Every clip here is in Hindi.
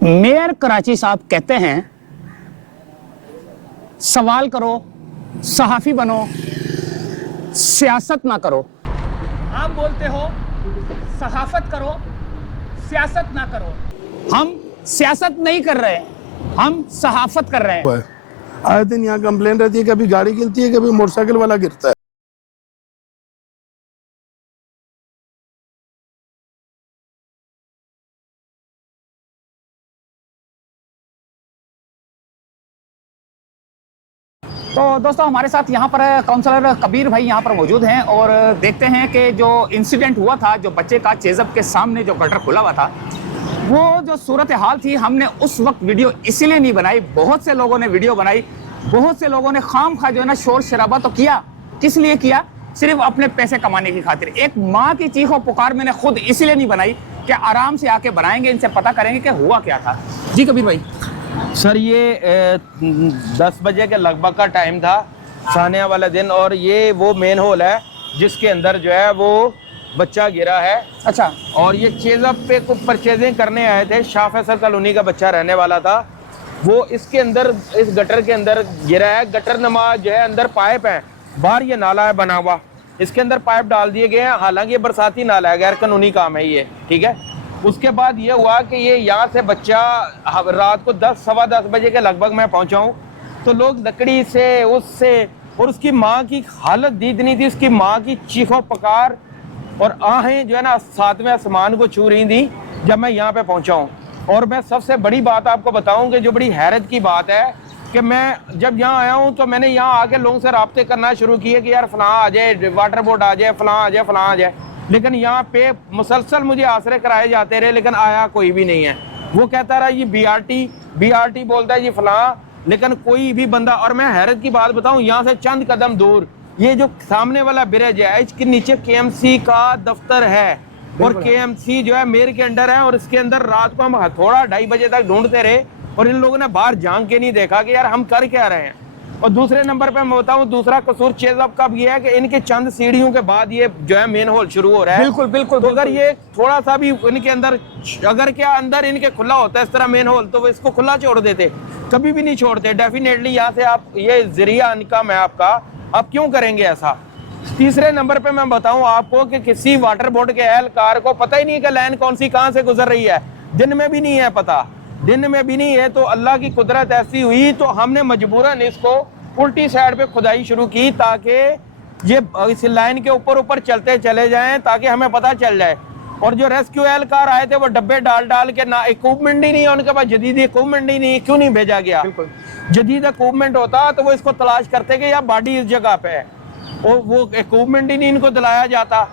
मेयर कराची साहब कहते हैं सवाल करो, सहाफी बनो, सियासत ना करो। आप बोलते हो सहाफत करो, सियासत ना करो। हम सियासत नहीं कर रहे, हम सहाफत कर रहे हैं। आए दिन यहाँ कंप्लेन रहती है, कभी गाड़ी गिरती है, कभी मोटरसाइकिल वाला गिरता है। तो दोस्तों हमारे साथ यहाँ पर काउंसलर कबीर भाई यहाँ पर मौजूद हैं और देखते हैं कि जो इंसिडेंट हुआ था, जो बच्चे का चेज़अप के सामने जो गटर खुला हुआ था, वो जो सूरत हाल थी, हमने उस वक्त वीडियो इसीलिए नहीं बनाई। बहुत से लोगों ने वीडियो बनाई, बहुत से लोगों ने खाम खा जो है ना शोर शराबा तो किया। किस लिए किया? सिर्फ अपने पैसे कमाने की खातिर। एक माँ की चीख और पुकार मैंने खुद इसीलिए नहीं बनाई कि आराम से आके बनाएंगे, इनसे पता करेंगे कि हुआ क्या था। जी कबीर भाई। सर ये 10 बजे के लगभग का टाइम था, सानिया वाला दिन, और ये वो मेन होल है जिसके अंदर जो है वो बच्चा गिरा है। अच्छा। और ये चेज़अप पे कुछ परचेजिंग करने आए थे, शाह फैसल कॉलोनी का बच्चा रहने वाला था। वो इसके अंदर, इस गटर के अंदर गिरा है। गटर नमा जो है, अंदर पाइप है, बाहर ये नाला है बना हुआ, इसके अंदर पाइप डाल दिए गए हैं। हालांकि ये बरसाती नाला है, गैर कानूनी काम है ये, ठीक है। उसके बाद ये हुआ कि ये यहाँ से बच्चा रात को 10 सवा 10 बजे के लगभग मैं पहुँचा हूँ, तो लोग लकड़ी से उससे, और उसकी माँ की हालत दीद नहीं थी। उसकी माँ की चीखों पकार और आहें जो है ना सातवें आसमान को छू रही थी जब मैं यहाँ पे पहुँचा हूँ। और मैं सबसे बड़ी बात आपको बताऊँ कि जो बड़ी हैरत की बात है कि मैं जब यहाँ आया हूँ तो मैंने यहाँ आके लोगों से रब्ते करना शुरू किए कि यार फलां आ जाए, वाटर बोर्ड आ जाए, फलां आ जाए, फलां आ जाए। लेकिन यहाँ पे मुसलसल मुझे आसरे कराए जाते रहे, लेकिन आया कोई भी नहीं है। वो कहता रहा ये बीआरटी बोलता है जी फलां, लेकिन कोई भी बंदा। और मैं हैरत की बात बताऊं, यहाँ से चंद कदम दूर ये जो सामने वाला ब्रिज है, इसके नीचे केएमसी का दफ्तर है, और केएमसी जो है मेयर के अंडर है। और इसके अंदर रात को हम हथौड़ा 2:30 बजे तक ढूंढते रहे, और इन लोगों ने बाहर झांक के नहीं देखा कि यार हम कर क्या रहे हैं। और दूसरे नंबर पे मैं बताऊं, दूसरा कसूर चेज़अप का भी है कि इनके चंद सीढ़ियों के बाद ये जो है मेन होल शुरू हो रहा है। बिल्कुल बिल्कुल। तो अगर ये थोड़ा सा भी इनके अंदर, अगर क्या अंदर इनके खुला होता है इस तरह मेन होल, तो वो इसको खुला छोड़ देते, कभी भी नहीं छोड़ते। डेफिनेटली यहाँ से आप, ये जरिया इनकम है आपका, आप क्यों करेंगे ऐसा। तीसरे नंबर पे मैं बताऊं आपको कि किसी वाटर बोर्ड के एहलकार को पता ही नहीं कि लाइन कौन सी कहाँ से गुजर रही है, दिन में भी नहीं है पता, दिन में भी नहीं है। तो अल्लाह की कुदरत ऐसी हुई तो हमने मजबूरन इसको उल्टी साइड पे खुदाई शुरू की, ताकि ये इस लाइन के ऊपर ऊपर चलते चले जाएं, ताकि हमें पता चल जाए। और जो रेस्क्यू एहलकार आए थे वो डब्बे डाल डाल के, ना इक्विपमेंट ही नहीं है उनके पास, जदीद इक्विपमेंट ही नहीं, क्यों नहीं भेजा गया। जदीद इक्विपमेंट होता तो वो इसको तलाश करते कि यार बॉडी इस जगह पे है, वो इक्विपमेंट ही नहीं इनको दिलाया जाता।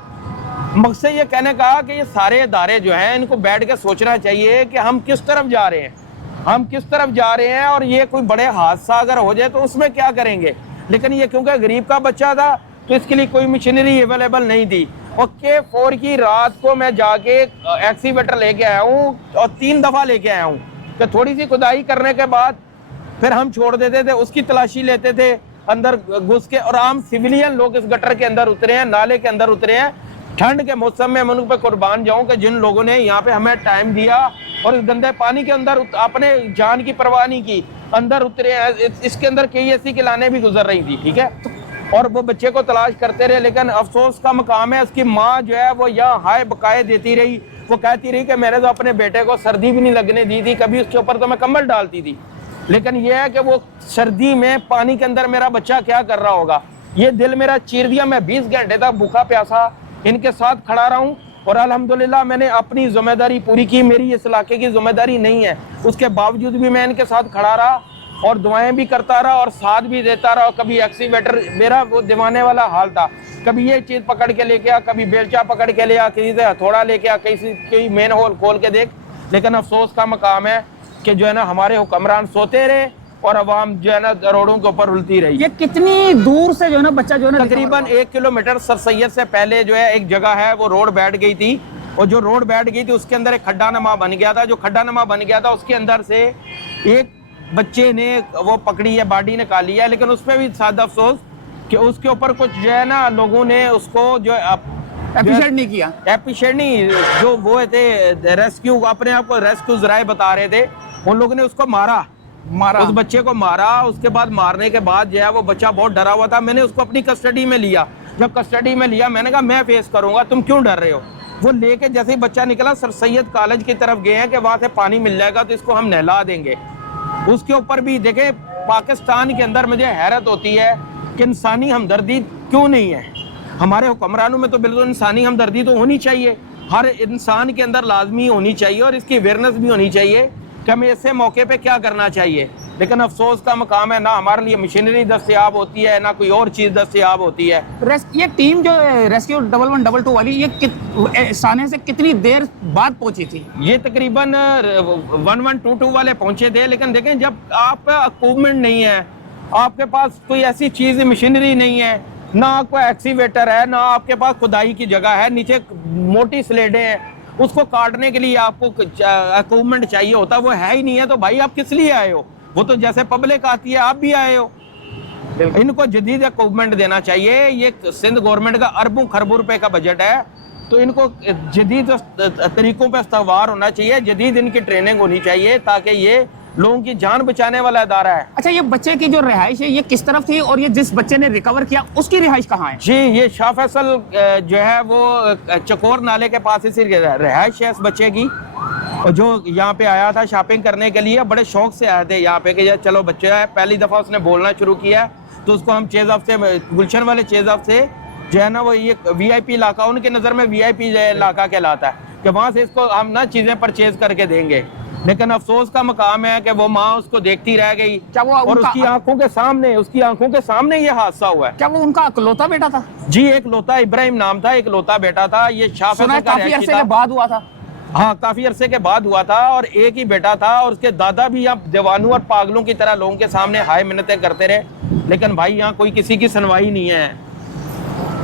मकसद ये कहने का कि ये सारे इदारे जो हैं, इनको बैठ के सोचना चाहिए कि हम किस तरफ जा रहे हैं, हम किस तरफ जा रहे हैं, और ये कोई बड़े हादसा अगर हो जाए तो उसमें क्या करेंगे। लेकिन ये क्योंकि गरीब का बच्चा था तो इसके लिए कोई मशीनरी अवेलेबल नहीं थी। और K4 की रात को मैं जाके एक्सीवेटर लेके आया हूँ, और 3 दफ़ा लेके आया हूँ कि थोड़ी सी खुदाई करने के बाद फिर हम छोड़ देते थे, उसकी तलाशी लेते थे अंदर घुस के। और आम सिविलियन लोग इस गटर के अंदर उतरे हैं, नाले के अंदर उतरे हैं। ठंड के मौसम में मैं उन पर कुर्बान जाऊं कि जिन लोगों ने यहाँ पे हमें टाइम दिया और इस गंदे पानी के अंदर अपने जान की परवाह नहीं की, अंदर उतरे हैं। इसके अंदर KSC की लाने भी गुजर रही थी, ठीक है, और वो बच्चे को तलाश करते रहे। लेकिन अफसोस का मकाम है, उसकी माँ जो है वो यहाँ हाय बकाए देती रही। वो कहती रही कि मैंने तो अपने बेटे को सर्दी भी नहीं लगने दी थी, कभी उसके ऊपर तो मैं कंबल डालती थी। लेकिन यह है कि वो सर्दी में पानी के अंदर मेरा बच्चा क्या कर रहा होगा, ये दिल मेरा चीर दिया। मैं 20 घंटे तक भूखा प्यासा इनके साथ खड़ा रहा हूँ, और अल्हम्दुलिल्लाह मैंने अपनी जिम्मेदारी पूरी की। मेरी इस इलाके की जिम्मेदारी नहीं है, उसके बावजूद भी मैं इनके साथ खड़ा रहा और दुआएं भी करता रहा और साथ भी देता रहा। कभी एक्सीवेटर, मेरा वो दीवाने वाला हाल था, कभी ये चीज़ पकड़ के लेके आ, कभी बेलचा पकड़ के ले आ, किसी से हथौड़ा लेके आ, किसी मेन होल खोल के देख। लेकिन अफसोस का मकाम है कि जो है ना हमारे हुक्मरान सोते रहे और अवाम जो है ना रोडों के ऊपर उल्टी रही। ये कितनी दूर से जो है ना बच्चा जो है ना, तकरीबन 1 किलोमीटर सर सैयद से पहले जो है एक जगह है, वो रोड बैठ गई थी, और जो रोड बैठ गई थी उसके अंदर एक खड्डा नमा बन गया था। जो खड्डा नमा बन गया था उसके अंदर से एक बच्चे ने वो पकड़ी है, बॉडी निकाली है। लेकिन उसमें भी सादा अफसोस कि उसके ऊपर कुछ जो है ना लोगों ने उसको जो एप्रिशिएट नहीं किया। एप्रिशिएट नहीं, जो वो थे रेस्क्यू, अपने आप को रेस्क्यू जराए बता रहे थे, उन लोगों ने उसको मारा, उस बच्चे को मारा। उसके बाद मारने के बाद जो है वो बच्चा बहुत डरा हुआ था। मैंने उसको अपनी कस्टडी में लिया। जब कस्टडी में लिया, मैंने कहा मैं फेस करूंगा, तुम क्यों डर रहे हो। वो लेके जैसे ही बच्चा निकला, सर सैयद कॉलेज की तरफ गए हैं कि वहां से पानी मिल जाएगा तो इसको हम नहला देंगे। उसके ऊपर भी देखे, पाकिस्तान के अंदर मुझे हैरत होती है कि इंसानी हमदर्दी क्यों नहीं है। हमारे हुक्मरानों में तो बिल्कुल इंसानी हमदर्दी तो होनी चाहिए, हर इंसान के अंदर लाजमी होनी चाहिए और इसकी अवेयरनेस भी होनी चाहिए कि हमें ऐसे मौके पे क्या करना चाहिए। लेकिन अफसोस का मकाम है, ना हमारे लिए मशीनरी दस्तयाब होती है, ना कोई और चीज़ दस्तयाब होती है। ये टीम जो रेस्क्यू 1122 वाली, ये साने से कितनी देर बाद पहुंची थी? ये तकरीबन 1122 वाले पहुंचे थे। लेकिन देखें, जब आप इक्विपमेंट नहीं है, आपके पास कोई ऐसी चीज़ मशीनरी नहीं है, ना कोई एक्सीवेटर है, ना आपके पास खुदाई की जगह है, नीचे मोटी स्लेडें हैं, उसको काटने के लिए आपको इक्विपमेंट चाहिए होता, वो है ही नहीं है। तो भाई आप किस लिए आए हो? वो तो जैसे पब्लिक आती है, आप भी आए हो। इनको जदीद इक्विपमेंट देना चाहिए। ये सिंध गवर्नमेंट का अरबों खरबों रुपए का बजट है, तो इनको जदीद तरीकों पर इस्तवार होना चाहिए, जदीद इनकी ट्रेनिंग होनी चाहिए, ताकि ये लोगों की जान बचाने वाला इदारा है। अच्छा, ये बच्चे की जो रिहाइश है ये किस तरफ थी, और ये जिस बच्चे ने रिकवर किया उसकी रिहाइश कहाँ है? जी, ये शाह फैसल जो है वो चकोर नाले के पास इसी रिहाइश है इस बच्चे की, और जो यहाँ पे आया था शॉपिंग करने के लिए, बड़े शौक से आए थे यहाँ पे कि चलो बच्चा है। पहली दफ़ा उसने बोलना शुरू किया, तो उसको हम चेज़ से, गुलशन वाले चेज़ से जो है ना, वो ये VIP इलाका, उनकी नज़र में VIP इलाका कहलाता है, कि वहाँ से इसको हम ना चीज़ें परचेज करके देंगे। लेकिन अफसोस का मकाम है कि वो माँ उसको देखती रह गई, और उसकी आंखों के सामने ये हादसा हुआ है। क्या वो उनका इकलौता बेटा था? जी, एक लौता, इब्राहिम नाम था, एक लौता बेटा था। ये शाह फैसल का काफी अरसे के बाद हुआ था। हाँ, काफी अरसे के बाद हुआ था, और एक ही बेटा था, और उसके दादा भी यहाँ दीवानों और पागलों की तरह लोगों के सामने हाय मिन्नतें करते रहे। लेकिन भाई यहाँ कोई किसी की सुनवाई नहीं है।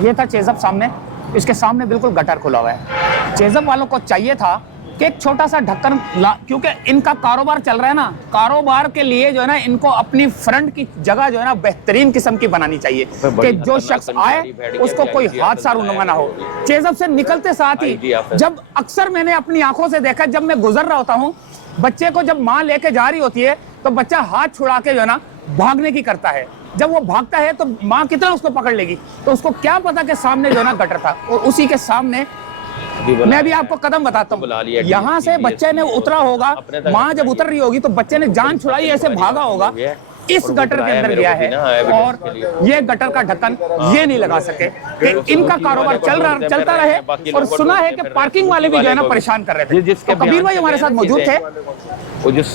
ये था चेज़अप सामने, इसके सामने बिल्कुल गटर खुला हुआ है। चेज़अप वालों को चाहिए था कि एक छोटा सा ढक्कन क्योंकि इनका कारोबार चल रहा है ना, कारोबार के लिए जो है ना, इनको अपनी फ्रंट की जगह जो है ना बेहतरीन किस्म की बनानी चाहिए कि जो शख्स आए उसको कोई हादसा रुनुमा ना हो। चेज़अप से निकलते साथ ही, जब अक्सर मैंने अपनी आंखों से देखा, जब मैं गुजर रहा होता हूँ, बच्चे को जब माँ लेके जा रही होती है तो बच्चा हाथ छुड़ा के जो है ना भागने की करता है। जब वो भागता है तो माँ कितना उसको पकड़ लेगी, तो उसको क्या पता कि सामने जो है ना गटर था, और उसी के सामने मैं भी आपको कदम बताता हूँ। यहाँ से बच्चे ने उतरा होगा, माँ जब उतर रही होगी तो बच्चे ने जान छुड़ाई, ऐसे भागा होगा, इस गटर के अंदर गया है, और ये गटर का ढक्कन ये नहीं लगा सके कि इनका कारोबार चलता रहे। और सुना है कि पार्किंग वाले भी जो है ना परेशान कर रहे थे। तो कबीर भाई हमारे साथ मौजूद थे।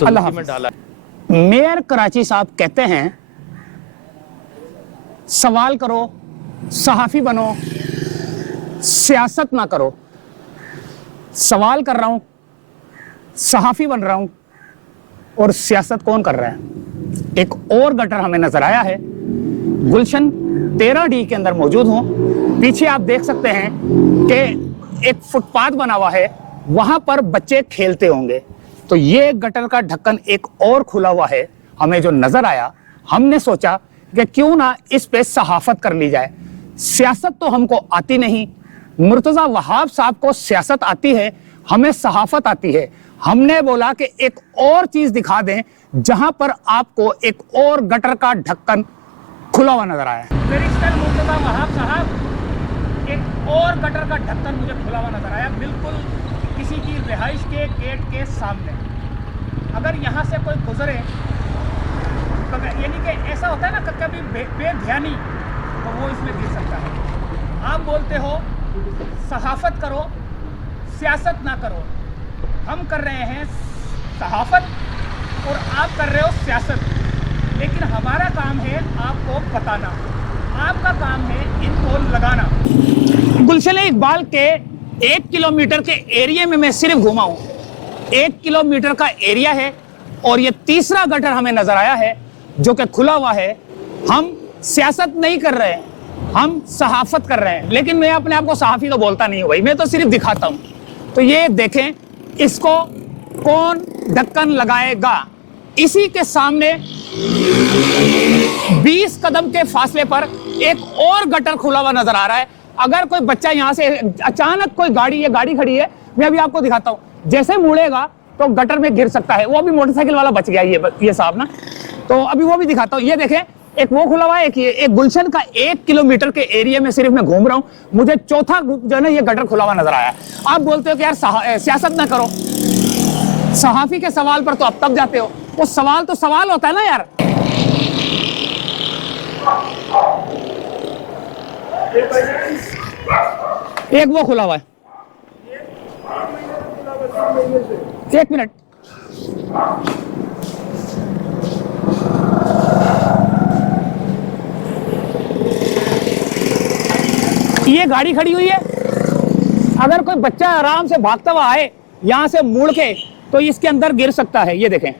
अल्लाह हाफ़िज़। मेयर कराची साहब कहते हैं, सवाल करो, सहाफ़ी बनो, सियासत ना करो। सवाल कर रहा हूं, सहाफ़ी बन रहा हूं, और सियासत कौन कर रहा है? एक और गटर हमें नजर आया है, गुलशन 13D के अंदर मौजूद हूं। पीछे आप देख सकते हैं कि एक फुटपाथ बना हुआ है, वहां पर बच्चे खेलते होंगे। तो ये गटर का ढक्कन एक और खुला हुआ है, हमें जो नजर आया, हमने सोचा कि क्यों ना इस पे सहाफत कर ली जाए। सियासत तो हमको आती नहीं, मुर्तजा वहाब साहब को सियासत आती है, हमें सहाफत आती है। हमने बोला कि एक और चीज दिखा दें जहां पर आपको एक और गटर का ढक्कन खुला हुआ नजर आया। मुर्तजा वहाब साहब, एक और गटर का ढक्कन मुझे खुला हुआ नजर आया, बिल्कुल किसी की रिहाइश के गेट के सामने। अगर यहाँ से कोई गुजरे, यानी कि ऐसा होता है ना कभी बेध्यानी, तो वो इसमें गिर सकता है। आप बोलते हो सहाफत करो, सियासत ना करो। हम कर रहे हैं सहाफत और आप कर रहे हो सियासत, लेकिन हमारा काम है आपको बताना, आपका काम है इनको लगाना। गुलशन इकबाल के 1 किलोमीटर के एरिया में मैं सिर्फ घूमा हूं। 1 किलोमीटर का एरिया है, और ये तीसरा गटर हमें नजर आया है जो कि खुला हुआ है। हम सियासत नहीं कर रहे हैं, हम सहाफत कर रहे हैं, लेकिन मैं अपने आप को सहाफी तो बोलता नहीं हूं भाई, मैं तो सिर्फ दिखाता हूं। तो ये देखें, इसको कौन ढक्कन लगाएगा? इसी के सामने 20 कदम के फासले पर एक और गटर खुला हुआ नजर आ रहा है। अगर कोई बच्चा यहाँ से अचानक कोई गाड़ी, ये गाड़ी खड़ी है, मैं अभी आपको दिखाता हूँ, जैसे मुड़ेगा तो गटर में गिर सकता है। वो अभी मोटरसाइकिल वाला बच गया ये साहब ना, तो अभी वो भी दिखाता हूँ। ये देखें, एक वो खुला हुआ है, एक गुलशन का 1 किलोमीटर के एरिया में सिर्फ मैं घूम रहा हूँ, मुझे चौथा जो है ना ये गटर खुला हुआ नजर आया। आप बोलते हो कि यार सियासत ना करो, सहाफी के सवाल पर तो अब तब जाते हो, वो सवाल तो सवाल होता है ना यार। एक वो खुला हुआ है, 1 मिनट, ये गाड़ी खड़ी हुई है, अगर कोई बच्चा आराम से भागता हुआ आए यहां से मुड़ के तो इसके अंदर गिर सकता है। ये देखें,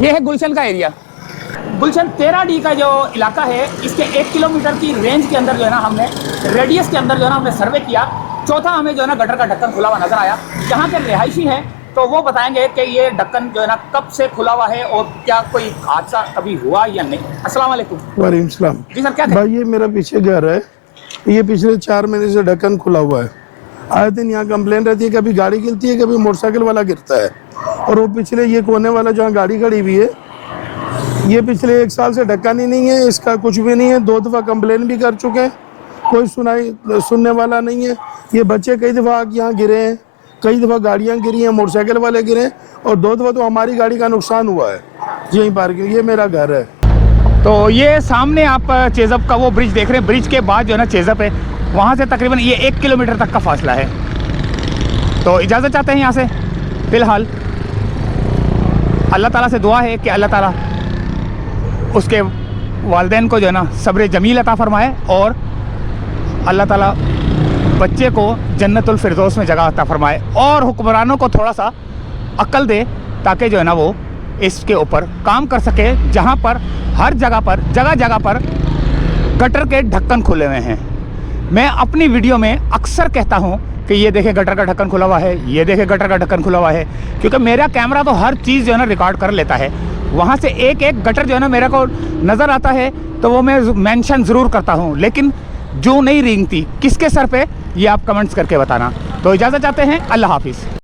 ये है गुलशन का एरिया। गुलशन 13D का जो इलाका है, इसके 1 किलोमीटर की रेंज के अंदर जो है ना हमने रेडियस के अंदर जो है ना हमने सर्वे किया, चौथा हमें जो है ना गटर का ढक्कन खुला हुआ नजर आया। यहाँ के रिहायशी हैं तो वो बताएंगे कि ये ढक्कन जो है ना कब से खुला हुआ है और क्या कोई हादसा कभी हुआ या नहीं। अस्सलाम वालेकुम। वालेकुम सलाम। जी सर, क्या थे? भाई ये मेरा पीछे घर है, ये पिछले 4 महीने से ढक्कन खुला हुआ है। आए दिन यहाँ कंप्लेन रहती है, कभी गाड़ी गिरती है, कभी मोटरसाइकिल वाला गिरता है। और वो पिछले ये कोने वाला जहाँ गाड़ी खड़ी हुई है, ये पिछले 1 साल से ढक्कन ही नहीं है, इसका कुछ भी नहीं है। 2 दफ़ा कंप्लेन भी कर चुके हैं, कोई सुनने वाला नहीं है। ये बच्चे कई दफ़ा यहाँ गिरे हैं, कई दफ़ा गाड़ियाँ गिरी हैं, मोटरसाइकिल वाले गिरे हैं, और 2 दफ़ा तो हमारी गाड़ी का नुकसान हुआ है यहीं पार्किंग। ये मेरा घर है। तो ये सामने आप चेजप का वो ब्रिज देख रहे हैं, ब्रिज के बाद जो है ना चेजप है, वहाँ से तकरीबन ये 1 किलोमीटर तक का फासला है। तो इजाज़त चाहते हैं यहाँ से फ़िलहाल। अल्लाह ताला से दुआ है कि अल्लाह ताला उसके वालिदैन को जो है ना सब्र जमील अता फरमाए और अल्लाह ताला बच्चे को जन्नतुल फिरदौस में जगह अता फरमाए, और हुक्मरानों को थोड़ा सा अक्ल दे ताकि जो है ना वो इसके ऊपर काम कर सके, जहाँ पर हर जगह पर गटर के ढक्कन खुले हुए हैं। मैं अपनी वीडियो में अक्सर कहता हूँ कि ये देखें गटर का ढक्कन खुला हुआ है, ये देखें गटर का ढक्कन खुला हुआ है, क्योंकि मेरा कैमरा तो हर चीज़ जो है ना रिकॉर्ड कर लेता है। वहाँ से एक एक गटर जो है ना मेरे को नज़र आता है तो वो मैं मेंशन ज़रूर करता हूँ, लेकिन जो नहीं रेंगती किसके सर पे, ये आप कमेंट्स करके बताना। तो इजाज़त चाहते हैं, अल्लाह हाफिज़।